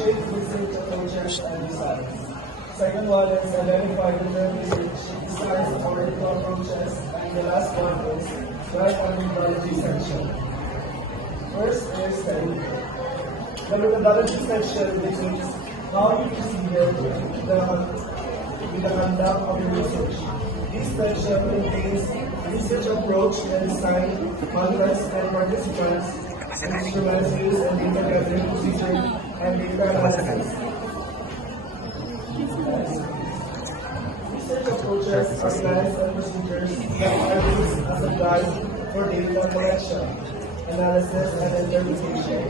differentiate research approaches and designs. Second one is identify different research designs or approaches. And the last one is write a methodology section. First is the methodology section, which is how you proceeded with the conduct of your research. This section contains research approach and design, methods and participants, instruments used and data gathering procedure and data analysis. Research approaches are plans and procedures that are used as a guide for data collection, analysis, and interpretation,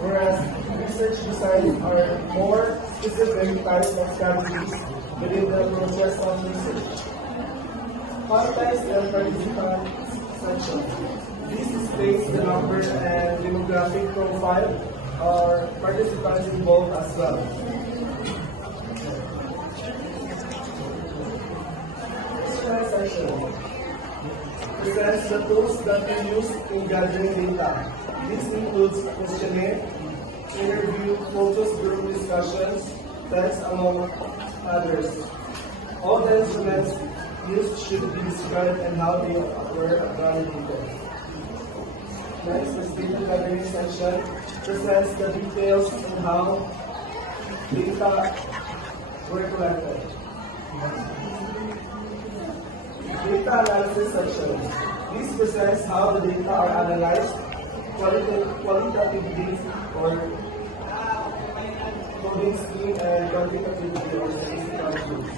whereas research designs are more specific types of strategies within the process of research. Context and participant section. This displays the numbers and demographic profile or participants involved as well. Instrument section presents the tools that we use in gathering data. This includes questionnaire, interview, focus group discussions, tests, among others. All the instruments used should be described and how they were validated. Next, the data gathering section presents the details on how data were collected. Data analysis section. This presents how the data are analyzed, qualitatively or coding scheme and quantitatively or statistical tools.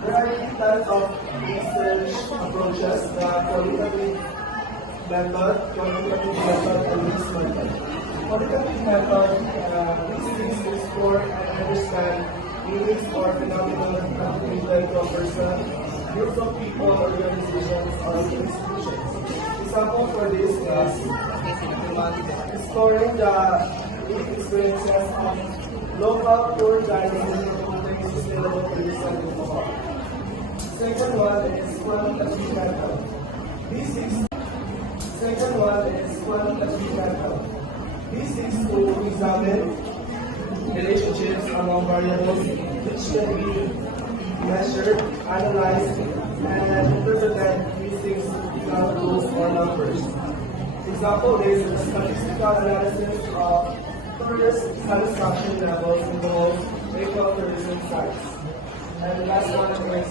There are three types of research approaches: the qualitative method, quantitative method, and mixed method. Qualitative method seeks to explore and understand meanings or phenomena attributed to a person, group of people, organizations, or institutions. Example for this is exploring the experiences of local tour guides in promoting sustainable tourism in Bohol. Second one is quantitative method. This is to examine relationships among variables which can be measured, analyzed, and interpreted using statistical tools or numbers. Example is the statistical analysis of tourist satisfaction levels in the most eco-tourism sites. And the last one is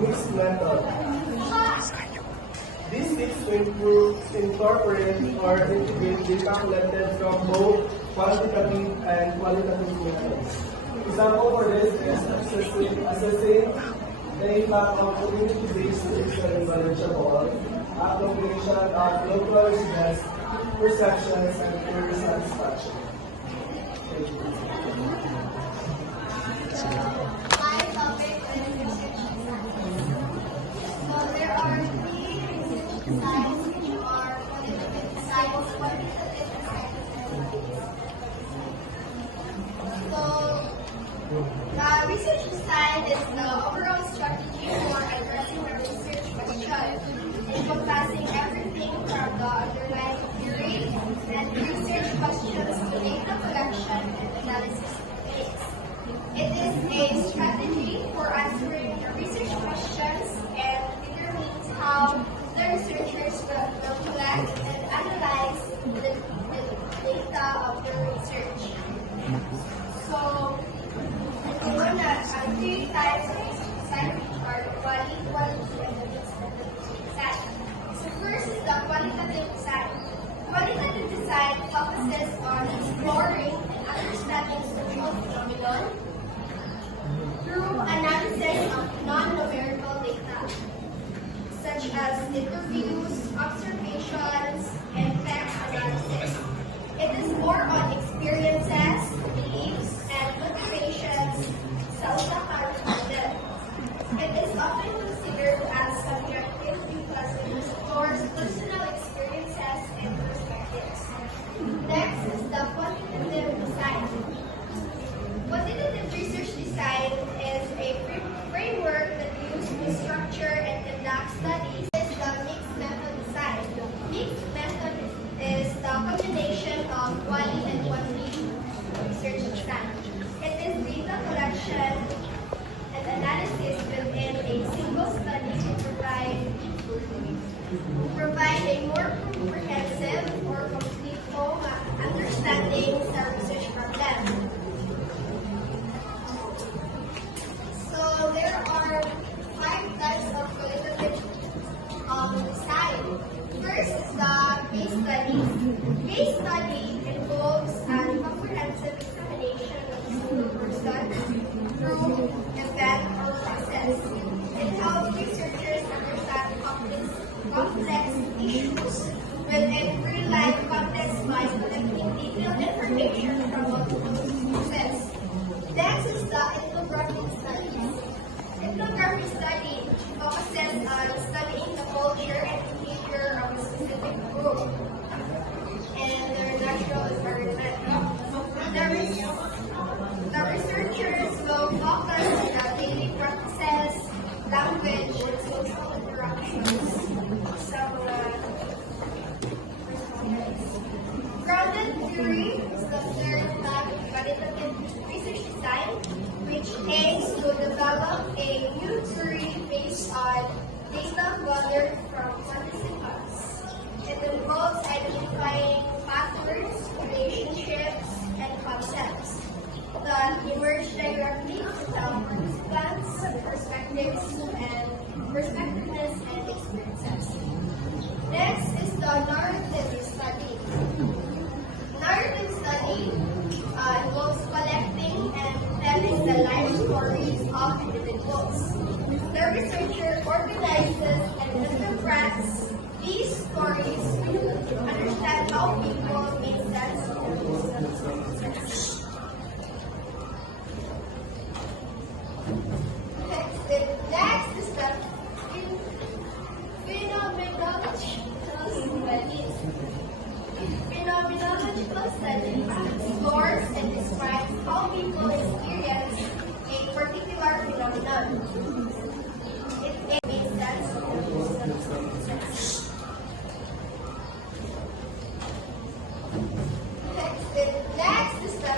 mixed method. This seeks to incorporate or integrate data collected from both quantitative and qualitative methods. Example for this is assessing the impact of community-based tourism in Valenzuela, appropriation of local residents, perceptions, and tourist satisfaction. Thank you. My topic is research design. So there are three research designs which are qualitative designs, quantitative designs, and so the research design is the overall strategy for addressing the research question, encompassing everything from the underlying theory and research questions to data collection and analysis phase. It is a strategy for answering the research questions and determines how the researchers will collect and analyze the data of the research. So, three types of research design quality and quantity research design. It is data collection and analysis within a single study to provide a more comprehensive or complete understanding sa research problem. So there are 5 types of qualitative design. First is the case study. Case study involves a comprehensive examination of a single person through event or process. It helps researchers understand complex issues within real-life context by collecting detailed information from multiple sources. Next is the ethnographic studies. Ethnographic study focuses on studying the culture and behavior of a specific group and their natural environment. The researchers will focus on the daily practices, language, and social interactions sa mga respondents. Grounded theory is the third type of qualitative research design, which aims to develop a new theory based on data gathered from participants. It involves identifying patterns, relationships, and concepts that emerge directly from participants' perspectives and experiences. Next is the narrative study. Narrative study involves collecting and telling the life stories of individuals. The researcher organizes and interprets these stories to understand how people make sense of their experiences. Next is the phenomenological studies. Phenomenological study explores and describes how people experience a particular phenomenon. It makes sense of their experiences. Next is the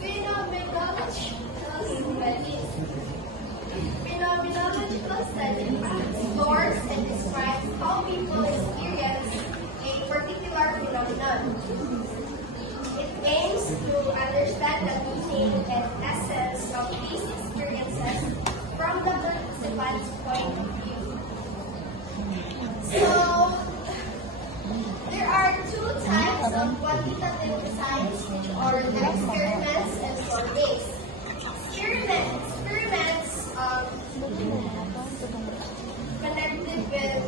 phenomenological studies. Phenomenological study explores and describes how people experience a particular phenomenon. It aims to understand the meaning and essence of these experiences from the participant's point of view. So, there are 2 types of quantitative designs, which are the experiments and surveys. Experiments connected with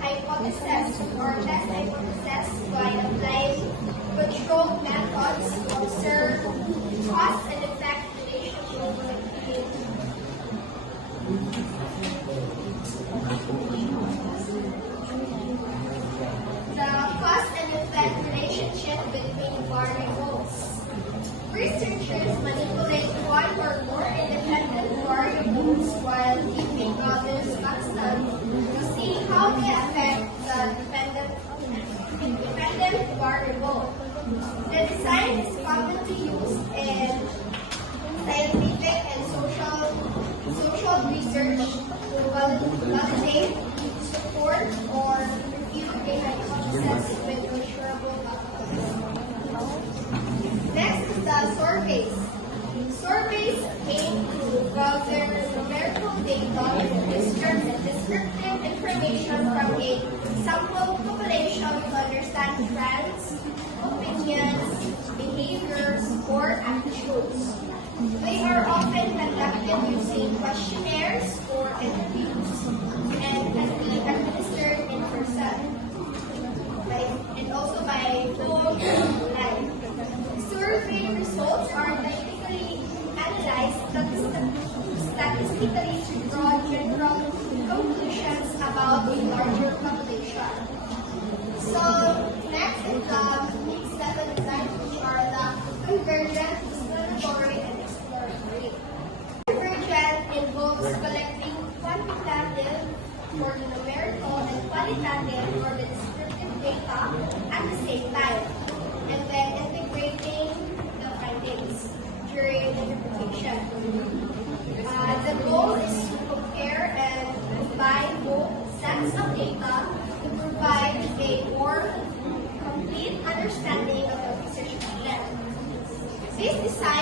hypothesis or test hypothesis by applying controlled methods to observe cause and effect relationship between variables. Researchers manipulate one or more independent variables while keeping others constant to see how they affect the dependent variable. The design is commonly used in scientific and social research to validate, support, or refute a hypothesis with measurable outcomes. Next is the surveys. Surveys aim to gather numerical data, descriptive information from a sample population to understand trends, opinions, behaviors, or attitudes. They are often conducted using questionnaires or interviews and can be administered in person and also by phone or online. Survey results are typically analyzed statistically to draw general conclusions about a larger population. So, next is the mixed level design, which are the convergent, exploratory, and exploratory. Convergent involves collecting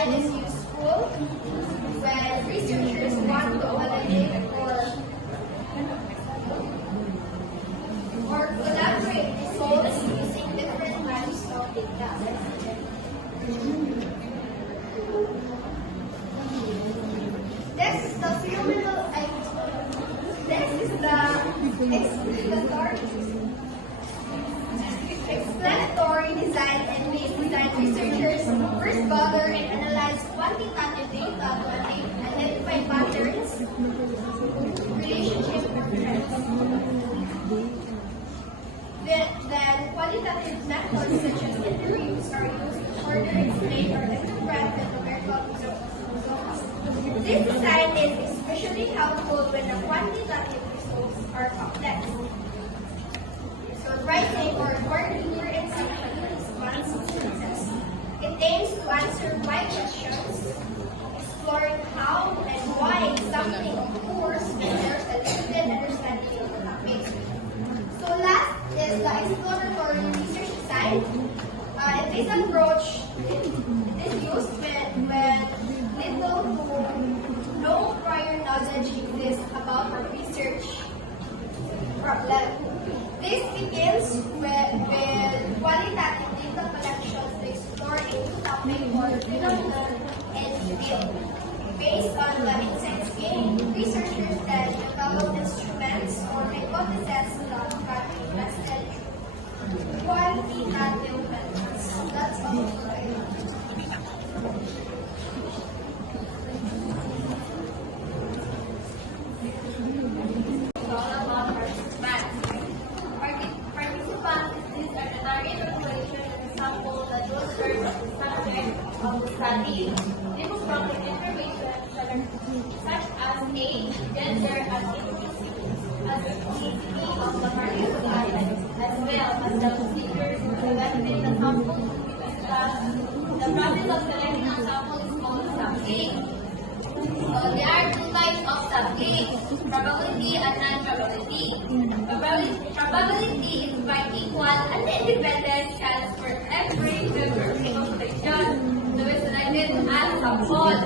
design is useful when researchers want to evaluate or collaborate results using different types of data. This is the explanatory design and base design researchers first gather and analyze quantitative data to identify patterns, relationships, or trends. Then qualitative methods such as interviews are used to further explain or interpret the numerical results. This design is especially helpful when the quantitative results are complex. So writing or linear example response sentences. It aims to answer why questions, exploring how and why something occurs when there's a limited understanding of the topic. So last is the exploratory research design. In this approach, it is used when little to no prior knowledge exists about our research problem. This begins with qualitative data collections to explore a new topic or phenomenon in detail. Based on the insights gained, researchers then develop instruments or hypotheses that can be tested through quantitative methods. That's all. Of the study, demographic information such as age, gender, and ethnicity of the participants, as well as the procedures for selecting the sample. The process of selecting a sample is called sampling. So there are two types of sampling: probability and non-probability. Probability is by equal and independent chance for every member of the population to be selected as a whole.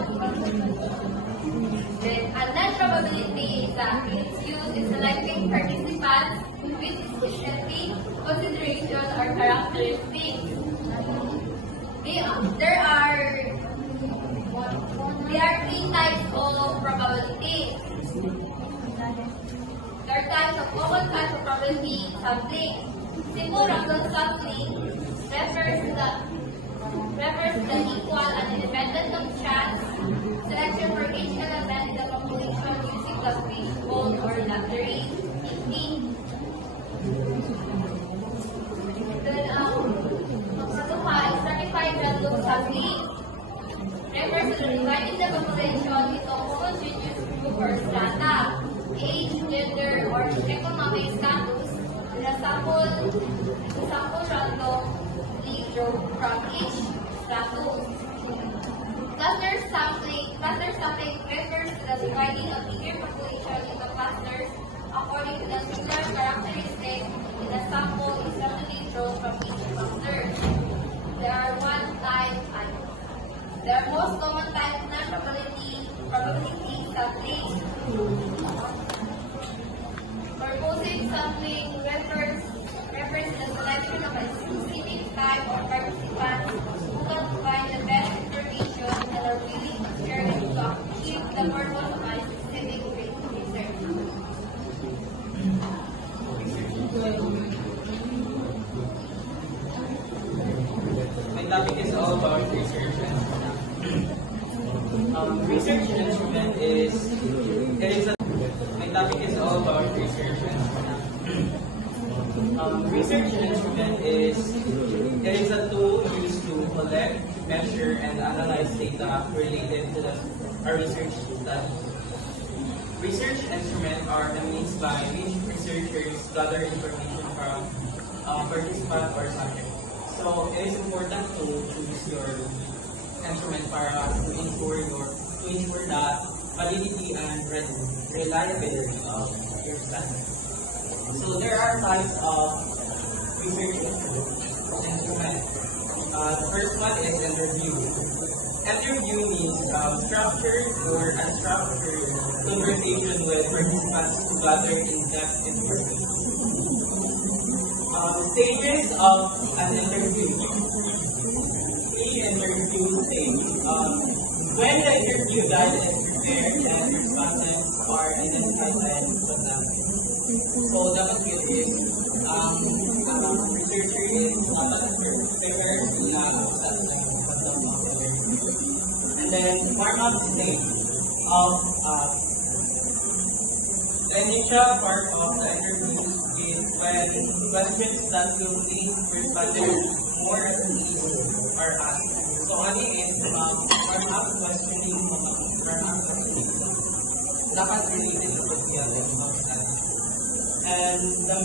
Then a non-probability is used in selecting participants with specialty, consideration, or characteristics. There are three types of probability. There are types of common types of probability sampling. Simple random sampling refers to the equal and independent of chance selection for each element in the population using the fishbowl or lottery technique. Then, certified random sampling refers to dividing the population into homogeneous group or strata, age, gender, or economic status. The sample randomly drawn from each status. Cluster sampling refers to the dividing of the population into clusters according to the similar characteristics in the sample is randomly drawn from each cluster. There are the most common type non-probability sampling. Purposive sampling refers to the selection of a specific type of participants who can provide the best information and are willing to share it to achieve the purpose of a specific research. My topic is all about research and research instrument is my topic is all about research and research instrument is a tool used to collect, measure, and analyze data related to a research study. Research instruments are the means by which researchers gather information from participants or subjects. So it is important to choose your instrument to ensure the validity and reliability of your study. So there are types of research instruments. The first one is interview. interview means structured or unstructured conversation with participants to gather in-depth information. Stages of an interview. Pre-interview stage. When the interview guide is prepared and respondents are identified and contacted. So dapat yun is researcher is prepared na and then warm-up stage of the initial part of the interview is when questions that will lead responders more at ease are asked. So ano is warm-up questioning, warm-up questioning dapat related to the other. And the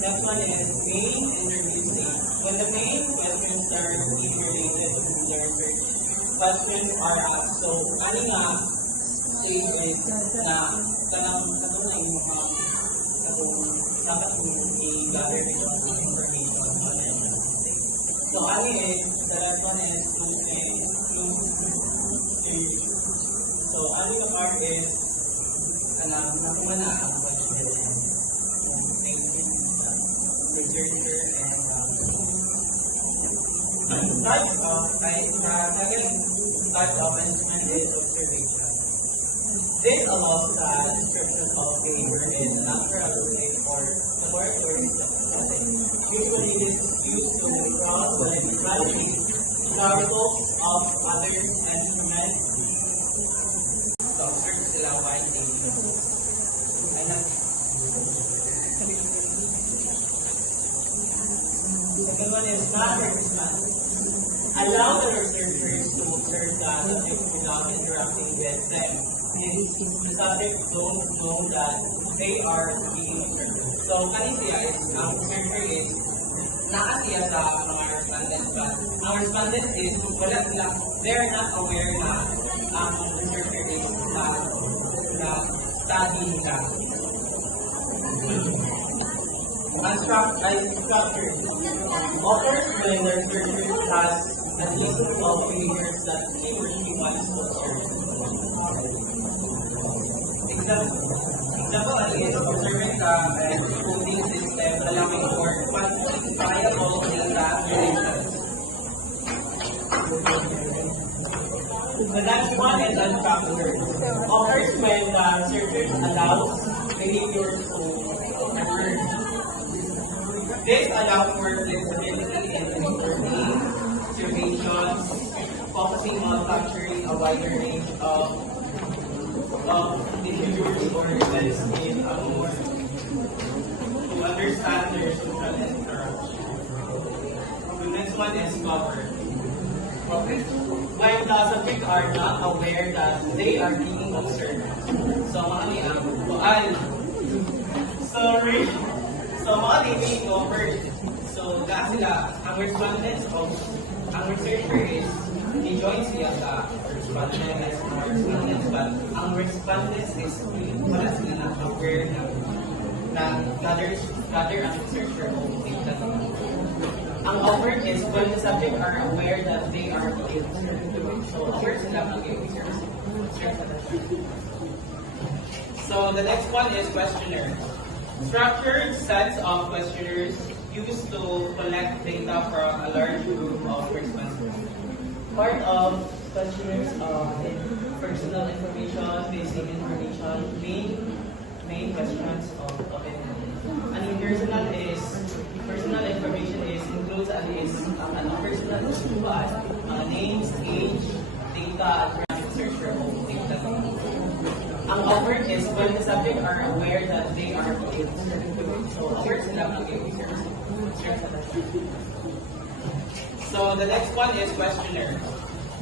next one is main interview stage. When the main questions are being related to the research, questions are asked. So, ano nga stage is na katulad yung mga dapat i-gather nito information on the stage. So, ano is, the last one is so, ano yung part is nakuha na ang question researcher and type of management is observation. This allows the description of a wherein an laboratory or laboratory setting. Usually it is used to cross-validate the results of other instruments. So, observe sila while they second one is non-participant. Allow the researchers to observe the subject without interacting with them. Since the subjects don't know that they are being observed. So, siya is, ang researcher is, nakasiya sa mga respondents, but ang respondents is, wala sila, they're not aware na ang researcher is na study nila. Unstructured occurs when the researcher has a list of behaviors that he or she wants to observe. Example is observing the coding system allowing for quantifiable data relations. The next one is unstructured. Occurs when the researcher allows behaviors to emerge. This allows for flexibility in observation, focusing on capturing a wider range of individuals or events in a more to understand their social interaction. The next one is cover. Okay. When the subjects are not aware that they are being observed. So, sorry. So, mga being covered. So, dahil sila, ang respondents of, ang researcher is, he-joins siya sa respondents, but ang respondents is, wala sila na aware na gather ang researcher o data. Ang aware is when the subject are aware that they are being observed. So, aware sila mag-research. So, the next one is questionnaire. Structured sets of questionnaires used to collect data from a large group of respondents. Part of questionnaires are personal information, basic information, main questions of it. And personal information includes personal names, age, data, address, search for home data. Ang aware is when the subject are aware that they are being observed. So, aware sila mag-research. So, the next one is questionnaire.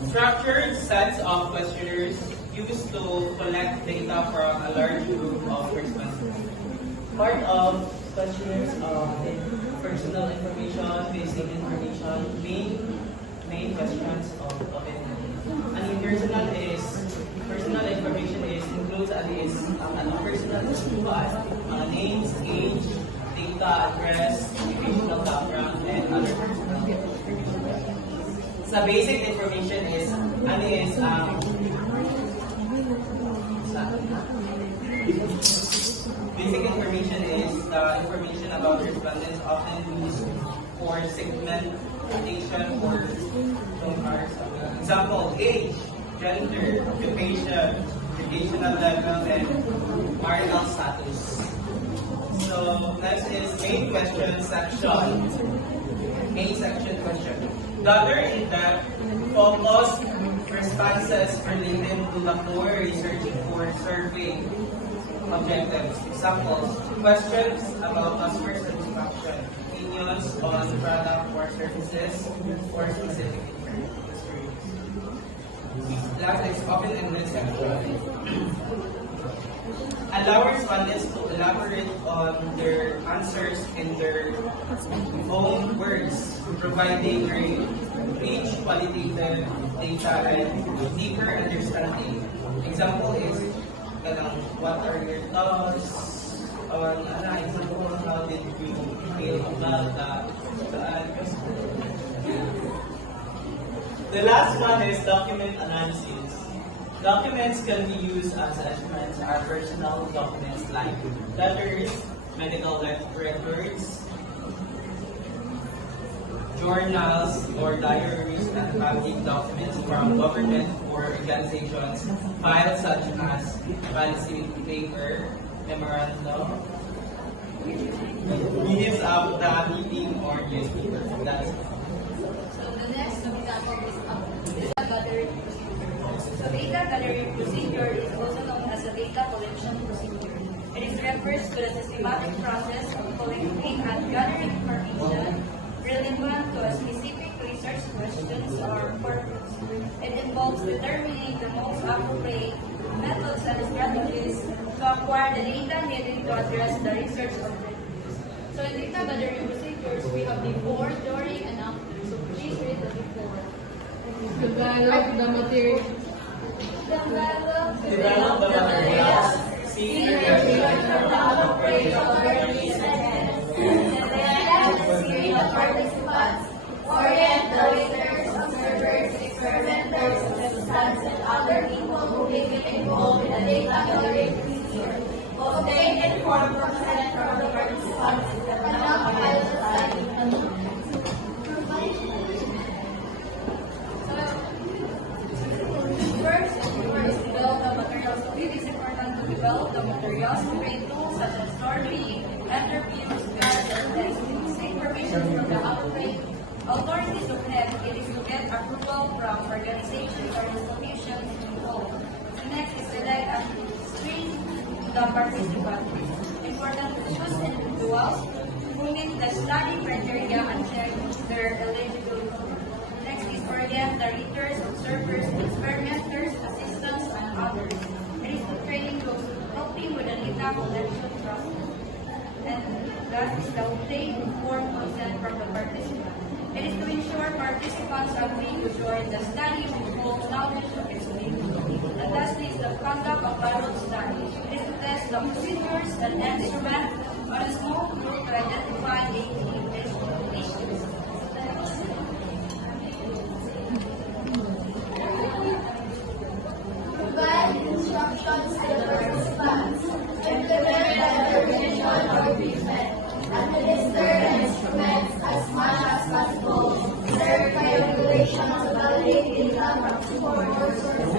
Structured sets of questionnaires used to collect data from a large group of respondents. Part of questionnaires are personal information, basic information, main questions of it. And personal information includes personal names, age, data, address, educational background, and other personal information. Sa basic information is, basic information is the information about respondents often used for segmentation or example, age, gender, occupation, educational level, and marital status. So next is main question section. Main section question. Gather in depth, focused responses related to the core research for survey objectives. Examples, questions about customer satisfaction, opinions on product or services, or specific experience. Last is open-ended section. Allow respondents to elaborate on their answers in their own words, providing rich qualitative data and deeper understanding. Example is, what are your thoughts on, example, how did you feel about the The last one is document analysis. Documents can be used as estimates are personal documents like letters, medical records, journals, or diaries, and public documents from government or organizations, files such as policy paper, memorandum, minutes of the meeting, or newspaper. That's So the next example is data gathering procedure. So data gathering procedure is also known as a data collection procedure. It refers to the systematic process of collecting and gathering information relevant to a specific research questions or purpose. It involves determining the most appropriate methods and strategies to acquire the data needed to address the research objectives. So in data gathering procedures, we have before, during, and after. So please read the before. Develop the material. develop the materials, see the participants, orient the readers, observers, experimenters, assistants, and other people who may be involved in the data gathering procedure. Obtain informed consent from the participants to conduct pilot study. First, develop the materials. It is important to develop the materials to create tools such as survey, interviews, guides, and tests. Information from the authorities of health. It is to get approval from organizations or institutions involved. The next is select and screen the participants. Important to choose individuals who meet the study criteria and check their eligibility. Next is orient the readers, observers, experimenters, assistants, and others. It is to training those helping with the data collection process. And that is the obtain informed consent from the participants. It is to ensure participants agree to join the study with full knowledge of its needs. And lastly is the conduct of pilot study. It is to test the procedures and instruments on a small group to identify the issues. Provide instructions to the participants. Implement the definition or treatment. Administer the instruments as much as possible. Verify regulations to validate data from support or sources.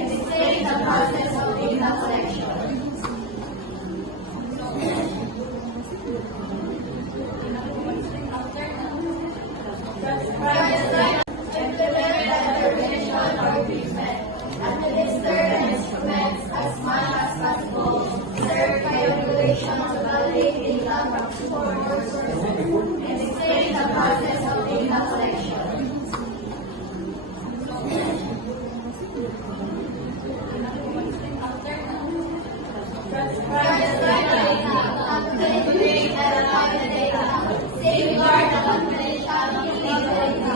Explain the process of data collection. Implement the definition or treatment. Administer the instruments as much as possible. Verify regulations to validate data from support or sources. Explain the process of data collection. Obtain and apply the data. Safeguard the confidentiality of the data.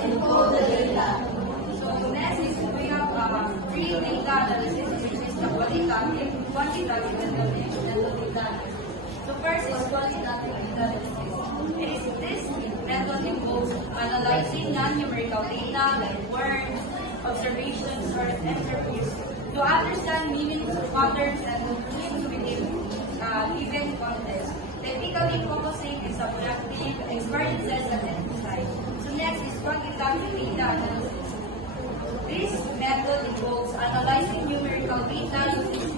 Encode the data. So next is we have three data analysis, which is the quantitative, and the data. So first is quantitative analysis. This method involves analyzing non-numerical data like words, observations, or interviews to understand meanings, patterns, and conclusions within given context. Typically focusing on subjective experiences and exercise. So next is quantitative data analysis. This method involves analyzing numerical data using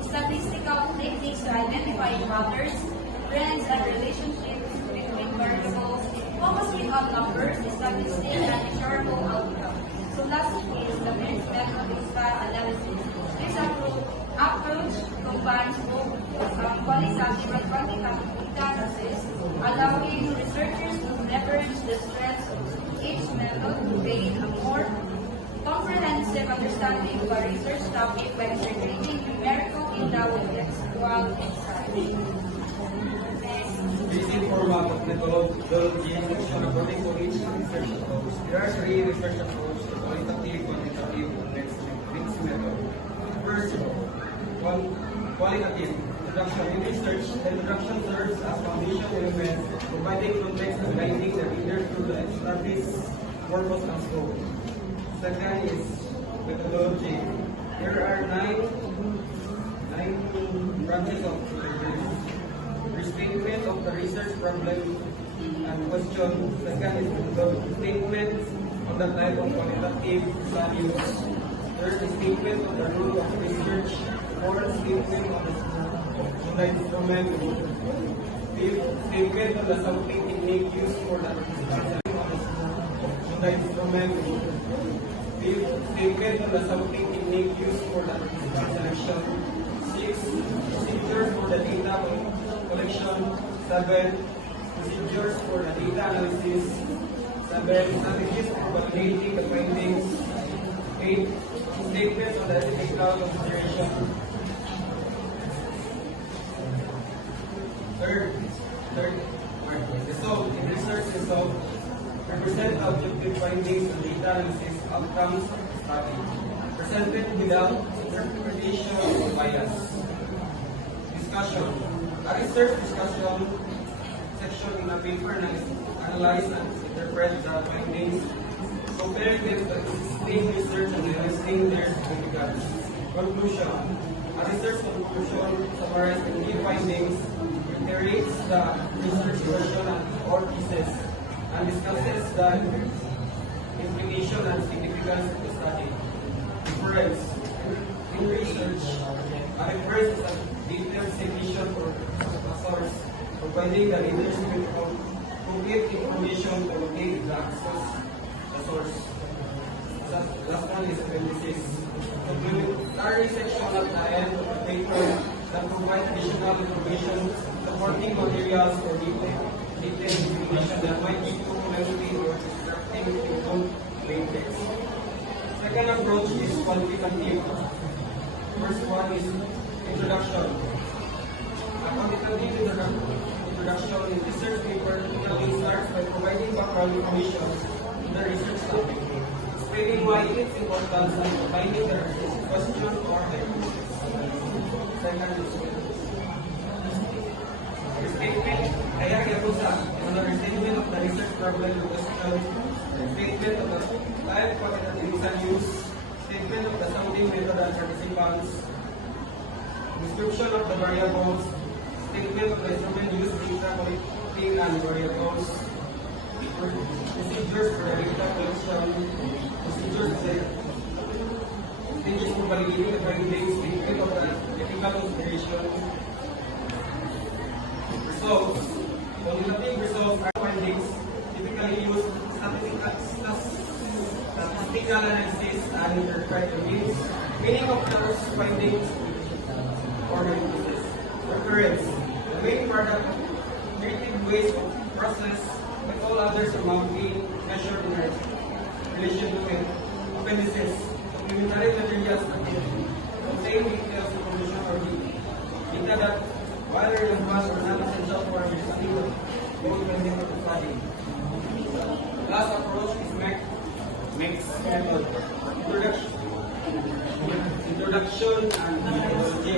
statistical techniques to identify patterns, trends, and relationships between variables, focusing on numbers, statistics, and measurable outcomes. So lastly is the next method is style analysis. This approach combines both qualitative and quantitative data analysis, allowing researchers to leverage the strengths of each method to gain a more comprehensive understanding of a research topic by integrating numerical data with textual insight. Next. Basic format of methodology section according to each research approach. There are three research approaches: qualitative, quantitative, and mixed method. First, qualitative. Introduction. In research, the introduction serves as foundation element, providing context and guiding the reader through the established purpose and scope. Second is methodology. There are nine branches of research. Restatement of the research problem and question. Second is the statement of the type of qualitative values. Third is statement of the rule of research. Fourth, statement of the instrument. Fifth, statement of the sampling technique used for the instrument. Fifth, statement of the sampling technique used for the selection. Sixth, procedures for the data collection. 7, procedures for the data analysis. 7, strategies for validating the findings. 8, statements on the ethical consideration. Third, result. In research result, represent objective findings and data analysis outcomes of the study. Presented without interpretation or bias. Discussion. A research discussion section in a paper analyze and interpret the findings, comparing them to existing research and analyzing their significance. Conclusion. A research conclusion summarizes the key findings, reiterates the research version or thesis, and discusses the implication and significance of the study. Reference. In research, a reference is a detailed citation for a source, providing the readers with complete information to locate the access the source. The last one is appendices. Complementary section at the end of the paper that provide additional information, supporting materials or detailed information that might be too lengthy or distracting to plain text. Second approach is quantitative. First one is introduction. A quantitative introduction in research paper typically starts by providing background information in the research topic, explaining why its importance and defining the question or hypothesis. Second is restatement. Kaya Yabusa, on the restatement of the research problem question, statement of the type quantitative use, statement of the sounding method and participants, description of the variables, statement of the instrument used in data collecting and variables, procedures for the data collection, procedures for stages for validating the findings, statement of the ethical consideration, results. Quantitative results are findings typically use statistical analysis and interpret the meaning of those findings or hypothesis. Reference. The main product of creative ways of process, but all others are being measured in relation to it. Appendices. Supplementary materials that contain details, information, or data that, while relevant or not essential for understanding the whole content of the study. Last approach is mixed method. Introduction and methodology.